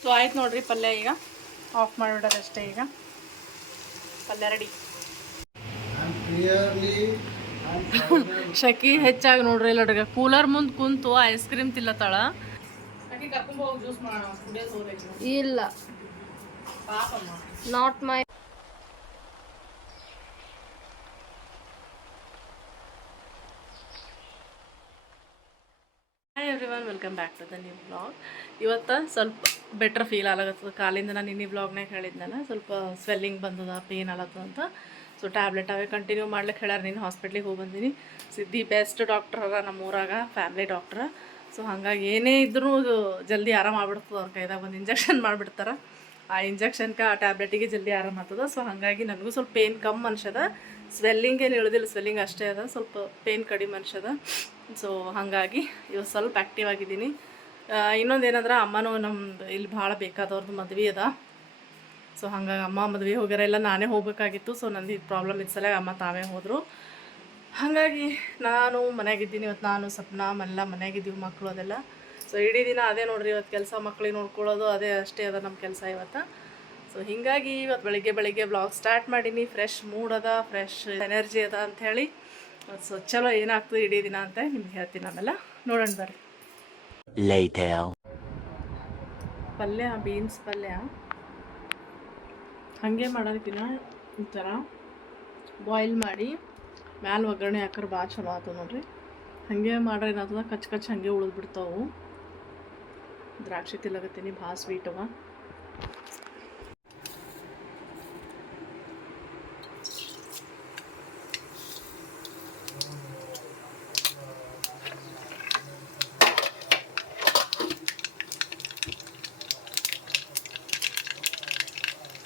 So ಆಯ್ತು ನೋಡ್ರಿ ಪಲ್ಯ ಈಗ. ಆಫ್ ಮಾಡಿಬಿಡೋದಷ್ಟೇ ಈಗ. ಪಲ್ಯ ರೆಡಿ ಶಕಿ ಹೆಚ್ಚಾಗಿ ನೋಡ್ರಿ ಇಲ್ಲ ಅಡುಗೆ ಕೂಲರ್ ಮುಂದೆ ಕುಂತು ಐಸ್ ಕ್ರೀಮ್ ತಿಲ್ಲತ್ತಾಳ. ಇಲ್ಲ. Not my welcome back to the new blog. ಇವತ್ತು ಸ್ವಲ್ಪ ಬೆಟ್ರ್ ಫೀಲ್ ಆಗತ್ತದ ಕಾಲಿಂದ ನಾನು ಇನ್ನಿ ಬ್ಲಾಗ್ನಾಗ ಹೇಳಿದ್ನಲ್ಲ ಸ್ವಲ್ಪ ಸ್ವೆಲ್ಲಿಂಗ್ ಬಂದದ ಪೇನ್ ಆಗತ್ತದ ಅಂತ. ಸೊ ಟ್ಯಾಬ್ಲೆಟ್ ಅವೇ ಕಂಟಿನ್ಯೂ ಮಾಡ್ಲಿಕ್ಕೆ ಹೇಳ್ಯಾರ. ನೀನು ಹಾಸ್ಪಿಟ್ಲಿಗೆ ಹೋಗಿ ಬಂದೀನಿ ಸಿದ್ಧಿ ಬೆಸ್ಟ್ ಡಾಕ್ಟರ್ ಅದ ನಮ್ಮ ಊರಾಗ ಫ್ಯಾಮ್ಲಿ ಡಾಕ್ಟ್ರ ಸೊ ಹಾಗಾಗಿ ಏನೇ ಇದ್ರೂ ಜಲ್ದಿ ಆರಾಮ ಆಗ್ಬಿಡ್ತದೆ ಅವ್ರ ಕೈದಾಗ. ಒಂದು ಇಂಜೆಕ್ಷನ್ ಮಾಡಿಬಿಡ್ತಾರೆ. ಆ ಇಂಜೆಕ್ಷನ್ಗೆ ಆ ಟ್ಯಾಬ್ಲೆಟಿಗೆ ಜಲ್ದಿ ಆರಾಮ ಆಗ್ತದ. ಸೊ ಹಾಗಾಗಿ ನನಗೂ ಸ್ವಲ್ಪ ಪೇನ್ ಕಮ್ಮಿ ಅನ್ಸದ. ಸ್ವೆಲ್ಲಿಂಗ್ ಏನು ಇಳಿದಿಲ್ಲ. ಸ್ವೆಲ್ಲಿಂಗ್ ಅಷ್ಟೇ ಅದ. ಸ್ವಲ್ಪ ಪೇನ್ ಕಡಿಮೆ ಅನ್ಸದ. ಸೊ ಹಾಗಾಗಿ ಇವತ್ತು ಸ್ವಲ್ಪ ಆ್ಯಕ್ಟಿವ್ ಆಗಿದ್ದೀನಿ. ಇನ್ನೊಂದು ಏನಂದ್ರೆ ಅಮ್ಮನೂ ನಮ್ದು ಇಲ್ಲಿ ಭಾಳ ಬೇಕಾದವ್ರದ್ದು ಮದ್ವೆ ಅದ. ಸೊ ಹಂಗಾಗಿ ಅಮ್ಮ ಮದುವೆ ಹೋಗ್ಯಾರ ಎಲ್ಲ ನಾನೇ ಹೋಗ್ಬೇಕಾಗಿತ್ತು. ಸೊ ನಂದು ಇದು ಪ್ರಾಬ್ಲಮ್ ಇದ್ಸಲ ಅಮ್ಮ ತಾವೇ ಹೋದರು. ಹಾಗಾಗಿ ನಾನು ಮನೆಯಾಗಿದ್ದೀನಿ ಇವತ್ತು ನಾನು, ಸಪ್ನ ಎಲ್ಲ ಮನೆಯಾಗಿದ್ದೀವಿ ಮಕ್ಕಳು ಅದೆಲ್ಲ. ಸೊ ಇಡೀ ದಿನ ಅದೇ ನೋಡ್ರಿ ಇವತ್ತು ಕೆಲಸ ಮಕ್ಕಳಿಗೆ ನೋಡ್ಕೊಳ್ಳೋದು, ಅದೇ ಅಷ್ಟೇ ಅದ ನಮ್ಮ ಕೆಲಸ ಇವತ್ತು. ಸೊ ಹೀಗಾಗಿ ಇವತ್ತು ಬೆಳಿಗ್ಗೆ ಬೆಳಿಗ್ಗೆ ಬ್ಲಾಗ್ ಸ್ಟಾರ್ಟ್ ಮಾಡೀನಿ. ಫ್ರೆಶ್ ಮೂಡ್ ಅದ ಫ್ರೆಶ್ ಎನರ್ಜಿ ಅದ ಅಂಥೇಳಿ ಸೊ ಚಲೋ ಏನಾಗ್ತದೆ ಇಡೀ ದಿನ ಅಂತ ನಿಮ್ಗೆ ಹೇಳ್ತೀನಿ ಆಮೇಲೆ. ನೋಡೋಣ ಬರ್ರಿ. ಪಲ್ಯ ಬೀನ್ಸ್ ಪಲ್ಯ. ಹಾಗೆ ಮಾಡೋದಕ್ಕಿಂತ ಈ ಥರ ಬಾಯ್ಲ್ ಮಾಡಿ ಮ್ಯಾಲ ಒಗ್ಗರಣೆ ಹಾಕ್ರೆ ಭಾಳ ಚಲೋ ಆತದ ನೋಡ್ರಿ. ಹಾಗೆ ಮಾಡ್ರೆ ಏನಾಗ್ತದೆ? ಕಚ್ ಕಚ್ ಹಂಗೆ ಉಳಿದ್ಬಿಡ್ತಾವು ದ್ರಾಕ್ಷಿ ತಿಲ್ಲಗತ್ತೀನಿ ಭಾಳ ಸ್ವೀಟ್ ಅವ.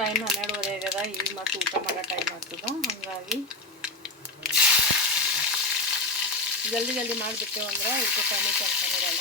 ಟೈಮ್ ಹನ್ನೆರಡುವರೆ ಆಗ್ಯದ, ಈಗ ಮತ್ತು ಊಟ ಮಾಡೋ ಟೈಮ್ ಆಗ್ತದ, ಹಾಗಾಗಿ ಜಲ್ದಿ ಜಲ್ದಿ ಮಾಡಿಬಿಟ್ಟೆವು ಅಂದ್ರೆ ಊಟ ಟೈಮಿಗೆ ಕೆಲಸ ಇರಲ್ಲ.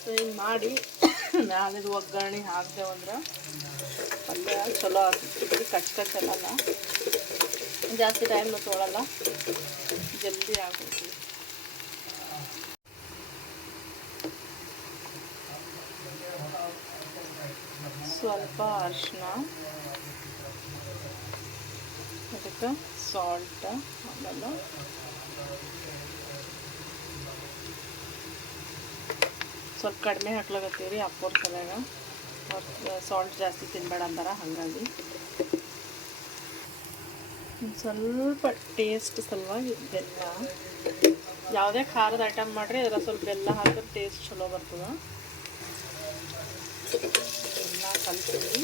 ಸೊ ಹಿಂಗೆ ಮಾಡಿ ಮ್ಯಾಲಿದು ಒಗ್ಗರಣೆ ಹಾಕ್ದೇವು ಅಂದ್ರೆ ಪಲ್ಯ ಚಲೋ ಆಗ್ತದೆ. ಕಚ್ ಕಚ್ ಅನ್ನಲ್ಲ ಜಾಸ್ತಿ ಟೈಮ್ ತೊಗೊಳಲ್ಲ. ಜಲ್ದಿ ಆಗ್ಬಿಡ್ತೀವಿ ಸ್ವಲ್ಪ ಅರಿಶಿನ ಅದಕ್ಕೆ ಸಾಲ್ಟ್ ಆಮೇಲೆ ಸ್ವಲ್ಪ ಕಡಿಮೆ ಹಾಕ್ಲಾಗತ್ತೀವಿ ಅಪ್ಪೋರ್ ಸಲಗ ಸಾಲ್ಟ್ ಜಾಸ್ತಿ ತಿನ್ಬೇಡ ಅಂದಾರ ಹಾಗಾಗಿ. ಸ್ವಲ್ಪ ಟೇಸ್ಟ್ ಸಲುವಾಗಿ ಬೆಲ್ಲ. ಯಾವುದೇ ಖಾರದ ಐಟಮ್ ಮಾಡಿರಿ ಅದರ ಸ್ವಲ್ಪ ಬೆಲ್ಲ ಹಾಕಿದ್ರೆ ಟೇಸ್ಟ್ ಚಲೋ ಬರ್ತದೆ. ಎಲ್ಲ ಕಲ್ತೀವಿ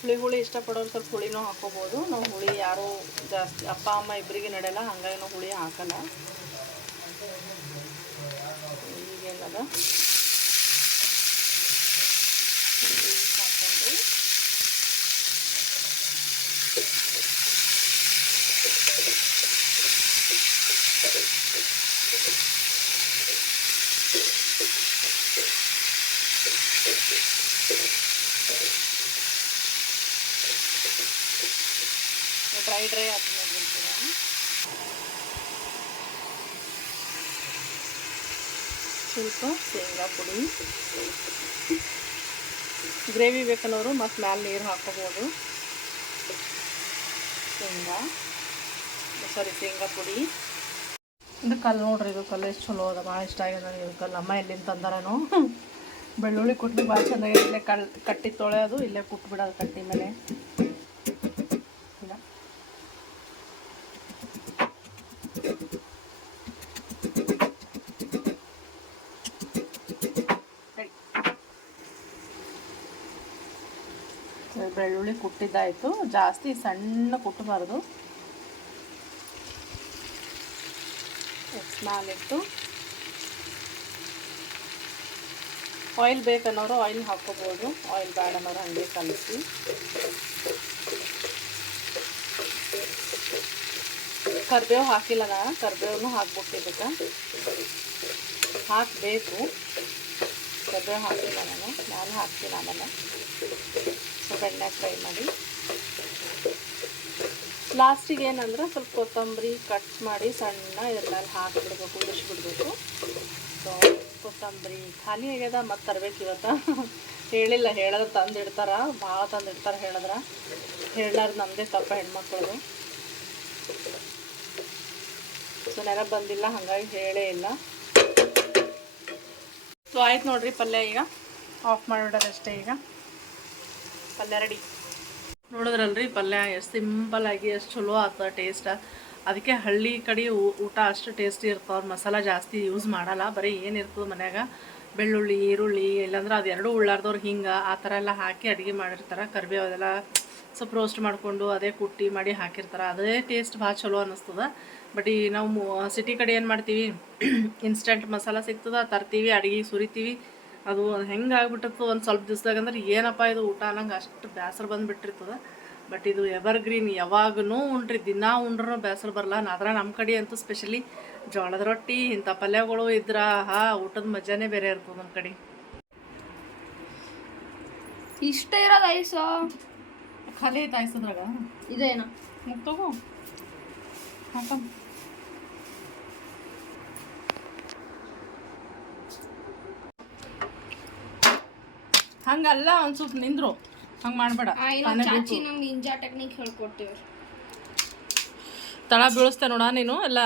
ಹುಳಿ ಹುಳಿ ಇಷ್ಟಪಡೋರು ಸ್ವಲ್ಪ ಹುಳಿನೂ ಹಾಕೋಬೋದು. ನಾವು ಹುಳಿ ಯಾರೂ ಜಾಸ್ತಿ ಅಪ್ಪ, ಅಮ್ಮ ಇಬ್ಬರಿಗೆ ನಡೆಯಲ್ಲ ಹಂಗಾಗಿ ನಾವು ಹುಳಿ ಹಾಕಲ್ಲ. ಈಗೇನದ ಡ್ರೈ ಡ್ರೈ ಆಗ್ತದೆ ಸ್ವಲ್ಪ ಶೇಂಗಾ ಪುಡಿ. ಗ್ರೇವಿ ಬೇಕನ್ನೋರು ಮತ್ತು ಮ್ಯಾಲೆ ನೀರು ಹಾಕೋಬೋದು ಶೇಂಗಾ. ಸಾರಿ, ಶೇಂಗಾ ಪುಡಿ. ಇದು ಕಲ್ಲು ನೋಡ್ರಿ, ಇದು ಕಲ್ಲು ಎಷ್ಟು ಚಲೋ ಅದ, ಭಾಳ ಇಷ್ಟ ಆಗ್ಯದ ಇದು ಕಲ್ಲು. ಅಮ್ಮ ಎಲ್ಲಿಂದ ತಂದಾರೇನು? ಬೆಳ್ಳುಳ್ಳಿ ಕುಟ್ಟಿ ಭಾಳ ಚೆನ್ನಾಗಿ ಇಲ್ಲೇ ಕಲ್ ಕಟ್ಟಿ ತೊಳೆಯೋದು ಇಲ್ಲೇ ಕುಟ್ಬಿಡೋದು ಕಟ್ಟಿ ಮೇಲೆ ಬೆಳ್ಳುಳ್ಳಿ ಕುಟ್ಟಿದ್ದಾಯಿತು. ಜಾಸ್ತಿ ಸಣ್ಣ ಕುಟ್ಟಬಾರ್ದು ನಾನಿಟ್ಟು ಆಯಿಲ್ ಬೇಕನ್ನೋರು ಆಯಿಲ್ ಹಾಕ್ಕೋಬೋದು. ಆಯಿಲ್ ಬೇಡ ಅನ್ನೋರು ಹಾಗೆ ಕಲಿಸಿ. ಕರಿಬೇವು ಹಾಕಿಲ್ಲ ನಾ ಕರಿಬೇವನ್ನು ಹಾಕ್ಬಿಟ್ಟಿದ್ದಕ್ಕೆ ಹಾಕಬೇಕು. ಕರಿಬೇವು ಹಾಕಿಲ್ಲ ನಾನು. ನಾನು ಹಾಕ್ತೀನಿ ಆಮೇಲೆ. ಎಣ್ಣೆ ಫ್ರೈ ಮಾಡಿ. ಲಾಸ್ಟಿಗೆ ಏನಂದ್ರೆ ಸ್ವಲ್ಪ ಕೊತ್ತಂಬರಿ ಕಟ್ ಮಾಡಿ ಸಣ್ಣ ಮೇಲೆ ಹಾಕಿಬಿಡ್ಬೇಕು ಉದಿಸ್ಬಿಡ್ಬೇಕು ಸೊ ಕೊತ್ತಂಬರಿ ಖಾಲಿ ಆಗ್ಯದ ಮತ್ತು ತರ್ಬೇಕು ಹೇಳಿಲ್ಲ ಹೇಳಿದ್ರೆ ತಂದಿಡ್ತಾರ, ಭಾಳ ತಂದಿಡ್ತಾರೆ ಹೇಳಿದ್ರೆ. ಹೇಳಾರ್ದು ನಮ್ಮದೇ ತಪ್ಪ ಹೆಣ್ಮಕ್ಳದು. ಸೊ ನೆನಪು ಬಂದಿಲ್ಲ, ಹಾಗಾಗಿ ಹೇಳೇ ಇಲ್ಲ. ಸೊ ಆಯ್ತು ನೋಡ್ರಿ ಪಲ್ಯ ಈಗ. ಆಫ್ ಮಾಡಿಬಿಡೋದಷ್ಟೇ ಈಗ. ಪಲ್ಯ ನೋಡಿದ್ರಲ್ರಿ, ಪಲ್ಯ ಎಷ್ಟು ಆಗಿ, ಎಷ್ಟು ಚಲೋ ಆಗ್ತದೆ ಟೇಸ್ಟ್ ಅದಕ್ಕೆ ಹಳ್ಳಿ ಕಡೆ ಊಟ ಅಷ್ಟು ಟೇಸ್ಟಿ ಇರ್ತಾವೆ ಮಸಾಲ ಜಾಸ್ತಿ ಯೂಸ್ ಮಾಡಲ್ಲ. ಬರೀ ಏನಿರ್ತದೆ ಮನ್ಯಾಗ? ಬೆಳ್ಳುಳ್ಳಿ, ಈರುಳ್ಳಿ, ಇಲ್ಲಾಂದ್ರೆ ಅದೆರಡು ಉಳ್ಳಾರ್ದವ್ರು ಹಿಂಗೆ, ಆ ಥರ ಎಲ್ಲ ಹಾಕಿ ಅಡುಗೆ ಮಾಡಿರ್ತಾರೆ. ಕರಿಬೇವು ಅದೆಲ್ಲ ಸ್ವಲ್ಪ ರೋಸ್ಟ್ ಮಾಡಿಕೊಂಡು ಅದೇ ಕುಟ್ಟಿ ಮಾಡಿ ಹಾಕಿರ್ತಾರೆ. ಅದೇ ಟೇಸ್ಟ್ ಭಾಳ ಚಲೋ ಅನ್ನಿಸ್ತದೆ ಬಟ್ ಈ ನಾವು ಸಿಟಿ ಕಡೆ ಏನು ಮಾಡ್ತೀವಿ? ಇನ್ಸ್ಟೆಂಟ್ ಮಸಾಲ ಸಿಗ್ತದೆ, ತರ್ತೀವಿ, ಅಡುಗೆ ಸುರಿತೀವಿ. ಅದು ಹೆಂಗೆ ಆಗ್ಬಿಟ್ಟಿರ್ತದೆ ಒಂದು ಸ್ವಲ್ಪ ದಿವ್ಸದಾಗ ಅಂದ್ರೆ ಏನಪ್ಪ ಇದು ಊಟ ಅನ್ನಂಗೆ ಅಷ್ಟು ಬೇಸರ ಬಂದುಬಿಟ್ಟಿರ್ತದೆ. ಬಟ್ ಇದು ಎವರ್ ಗ್ರೀನ್ ಯಾವಾಗೂ ಉಂಡ್ರಿ ದಿನ ಉಂಡ್ರೂ ಬೇಸರ ಬರಲ್ಲ ಆದ್ರೆ ನಮ್ಮ ಕಡೆ ಅಂತೂ ಸ್ಪೆಷಲಿ ಜೋಳದ ರೊಟ್ಟಿ ಇಂಥ ಪಲ್ಯಗಳು ಇದ್ರ ಹಾ ಊಟದ ಮಜಾನೇ ಬೇರೆ ಇರ್ತದೆ ನಮ್ಮ ಕಡೆ. ಇಷ್ಟ ಇರೋದು ಐಸ. ಖಾಲಿ ಐತೆ ಐಸದ್ರಾಗ ಇದೇನ? ಮುಗ್ ತಗೋ. ಹಂಗಲ್ಲ ಒಂದು ಸ್ವಲ್ಪ ನಿಂದ್ರು. ಹಂಗೆ ಮಾಡಬೇಡ. ಚಾಚಿ ನಮ್ಗೆ ಇಂಜಾ ಟೆಕ್ನಿಕ್ ಹೇಳ್ಕೊಡ್ತೀವಿ ತಳ ಬೀಳಿಸ್ತೆ ನೋಡ ನೀನು ಎಲ್ಲ?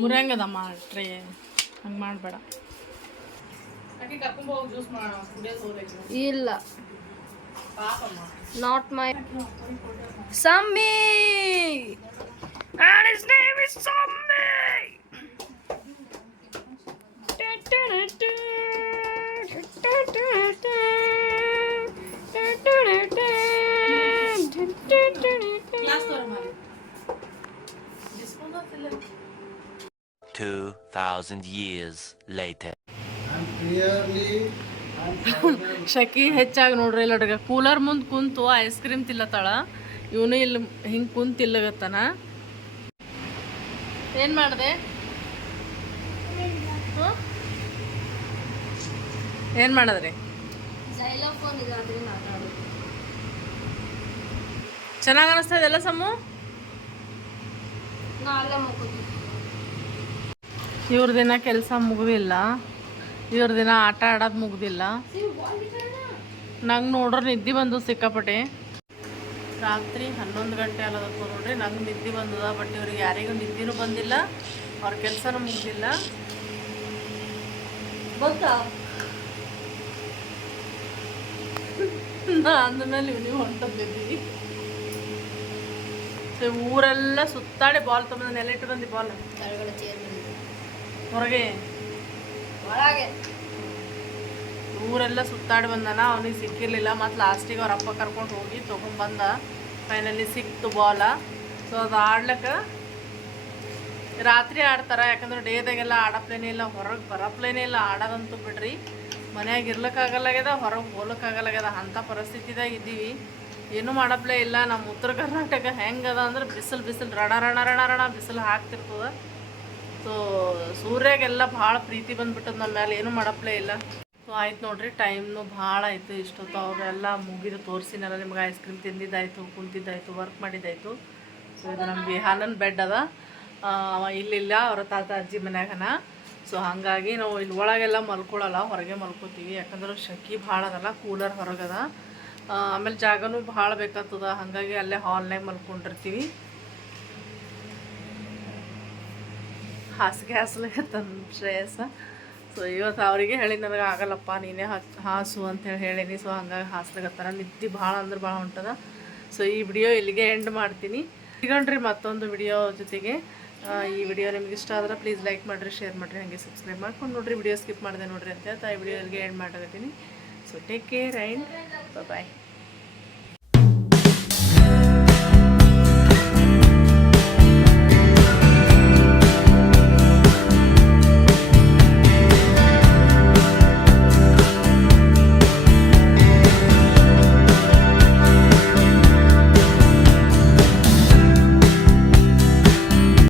ಮುರಿಯಂಗದಮ್ಮ ಟ್ರೇ. ಹಂಗೆ ಮಾಡಬೇಡ. ಇಲ್ಲ. Not my ಸಮ್ಮಿ And his name is Sammy! Two thousand years later. And clearly and finally ಶಕಿ ಹೆಚ್ಚಾಗಿ ನೋಡ್ರಿ ಇಲ್ಲ ಅಡ್ಗ ಕೂಲರ್ ಮುಂದೆ ಕುಂತು ಐಸ್ ಕ್ರೀಮ್ ತಿಲ್ಲತ್ತಾಳ ಇವನು ಇಲ್ಲಿ ಹಿಂಗೆ ಕುಂತಿಲ್ಲಗತ್ತಾನ ಏನು ಮಾಡಿದೆ? ಏನು ಮಾಡಿದ್ರಿ? ಚೆನ್ನಾಗಿ ಅನಿಸ್ತಾ ಇದೆಲ್ಲ ಸಮ್ಮು ಇವ್ರ ದಿನ ಕೆಲಸ ಮುಗ್ದಿಲ್ಲ. ಇವ್ರ ದಿನ ಆಟ ಆಡೋದು ಮುಗ್ದಿಲ್ಲ. ನಂಗೆ ನೋಡ್ರೆ ನಿದ್ದೆ ಬಂದು ಸಿಕ್ಕಾಪಟ್ಟೆ. ರಾತ್ರಿ ಹನ್ನೊಂದು ಗಂಟೆ ಅಲ್ಲದತ್ತು ನೋಡ್ರಿ. ನಂಗೆ ನಿದ್ದೆ ಬಂದದ ಬಟ್ ಇವ್ರಿಗೆ ಯಾರಿಗೂ ನಿದ್ದೆನೂ ಬಂದಿಲ್ಲ. ಅವ್ರ ಕೆಲಸನೂ ಮುಗಿದಿಲ್ಲ. ಗೊತ್ತಾ? ನಾ ಅಂದಮೇಲೆ ನೀವು ಹೊಂಟದ್ದಿದ್ದೀವಿ ಸೊ ಊರೆಲ್ಲ ಸುತ್ತಾಡಿ ಬಾಲ್ ತೊಗೊಂಡು ನೆಲೆಟ್ಟು ಬಂದಿ ಬಾಲ್ ಹೊರಗೆ. ಒಳಗೆ. ಊರೆಲ್ಲ ಸುತ್ತಾಡಿ ಬಂದನ, ಅವನಿಗೆ ಸಿಕ್ಕಿರಲಿಲ್ಲ. ಮತ್ತು ಲಾಸ್ಟಿಗೆ ಅವ್ರ ಅಪ್ಪ ಕರ್ಕೊಂಡು ಹೋಗಿ ತೊಗೊಂಬಂದ ಫೈನಲಿ ಸಿಕ್ತು ಬಾಲ ಸೊ ಅದು ಆಡ್ಲಿಕ್ಕೆ ರಾತ್ರಿ ಆಡ್ತಾರೆ. ಯಾಕಂದ್ರೆ ಡೇದಾಗೆಲ್ಲ ಆಡಪ್ಲೇನೇ ಇಲ್ಲ, ಹೊರಗೆ ಬರಪ್ಲೇನೇ ಇಲ್ಲ. ಆಡೋದಂತೂ ಬಿಡ್ರಿ. ಮನ್ಯಾಗ ಇರ್ಲಿಕ್ಕಾಗಲ್ಲಾಗ್ಯದ ಹೊರಗೆ ಹೋಗ್ಲಿಕ್ಕಾಗಲ್ಲಾಗ್ಯದ ಅಂಥ ಪರಿಸ್ಥಿತಿದಾಗ ಇದ್ದೀವಿ. ಏನೂ ಮಾಡಪ್ಲೇ ಇಲ್ಲ. ನಮ್ಮ ಉತ್ತರ ಕರ್ನಾಟಕ ಹೆಂಗದ ಅಂದ್ರೆ ಬಿಸಿಲು ಬಿಸಿಲು, ರಣ ರಣ ರಣ ರಣ, ಬಿಸಿಲು ಹಾಕ್ತಿರ್ತದ ಸೊ ಸೂರ್ಯಾಗೆಲ್ಲ ಭಾಳ ಪ್ರೀತಿ ಬಂದ್ಬಿಟ್ಟದ ನಮ್ಮ ಮೇಲೆ ಏನೂ ಮಾಡಪ್ಲೇ ಇಲ್ಲ. ಆಯ್ತು ನೋಡ್ರಿ, ಟೈಮ್ನು ಭಾಳ ಆಯಿತು ಇಷ್ಟೊತ್ತು. ಅವರೆಲ್ಲ ಮುಗಿದು ತೋರಿಸಿನಲ್ಲ, ನಿಮ್ಗೆ ಐಸ್ ಕ್ರೀಮ್ ತಿಂದಿದ್ದಾಯಿತು, ಕುಂತಿದ್ದಾಯಿತು ವರ್ಕ್ ಮಾಡಿದ್ದಾಯಿತು. ಸೊ ಇದು ನಮ್ಮ ಬಿಹಾನನ್ ಬೆಡ್ ಅದ. ಇಲ್ಲಿಲ್ಲ, ಅವರ ತಾತ ಅಜ್ಜಿ ಮನ್ಯಾಗನ. ಸೊ ಹಾಗಾಗಿ ನಾವು ಇಲ್ಲಿ ಒಳಗೆಲ್ಲ ಮಲ್ಕೊಳ್ಳಲ್ಲ ಹೊರಗೆ ಮಲ್ಕೋತೀವಿ. ಯಾಕಂದ್ರೆ ಶಕಿ ಭಾಳ ಅದಲ್ಲ ಕೂಲರ್ ಹೊರಗದ. ಆಮೇಲೆ ಜಾಗನೂ ಭಾಳ ಬೇಕಾಗ್ತದ, ಹಾಗಾಗಿ ಅಲ್ಲೇ ಹಾಲ್ನಾಗ ಮಲ್ಕೊಂಡಿರ್ತೀವಿ. ಹಾಸಿಗೆ ಹಾಸ್ಲಿಕತ್ತನ್ ಶ್ರೇಯಸ್ ಸೊ ಇವತ್ತು ಅವರಿಗೆ ಹೇಳಿ ನನಗೆ ಆಗಲ್ಲಪ್ಪ, ನೀನೇ ಹಚ್ ಹಾಸು ಅಂತೇಳಿ ಹೇಳೀನಿ. ಸೊ ಹಂಗಾಗಿ ಹಾಸ್ಲಾಗತ್ತಾರ ನಿದ್ದೆ ಭಾಳ ಅಂದ್ರೆ ಭಾಳ ಹೊಂಟದ ಸೊ ಈ ವಿಡಿಯೋ ಇಲ್ಲಿಗೆ ಎಂಡ್ ಮಾಡ್ತೀನಿ. ಸಿಗಣ್ರಿ ಮತ್ತೊಂದು ವಿಡಿಯೋ ಜೊತೆಗೆ. ಈ ವಿಡಿಯೋ ನಿಮ್ಗೆ ಇಷ್ಟ ಆದ್ರೆ ಪ್ಲೀಸ್ ಲೈಕ್ ಮಾಡಿರಿ ಶೇರ್ ಮಾಡಿರಿ, ಹಾಗೆ ಸಬ್ಸ್ಕ್ರೈಬ್ ಮಾಡ್ಕೊಂಡು ನೋಡಿರಿ. ವಿಡಿಯೋ ಸ್ಕಿಪ್ ಮಾಡಿದೆ ನೋಡಿರಿ ಅಂತ ಹೇಳ್ತಾ ಈ ಇಲ್ಲಿಗೆ end ಮಾಡಕತ್ತೀನಿ so take care and bye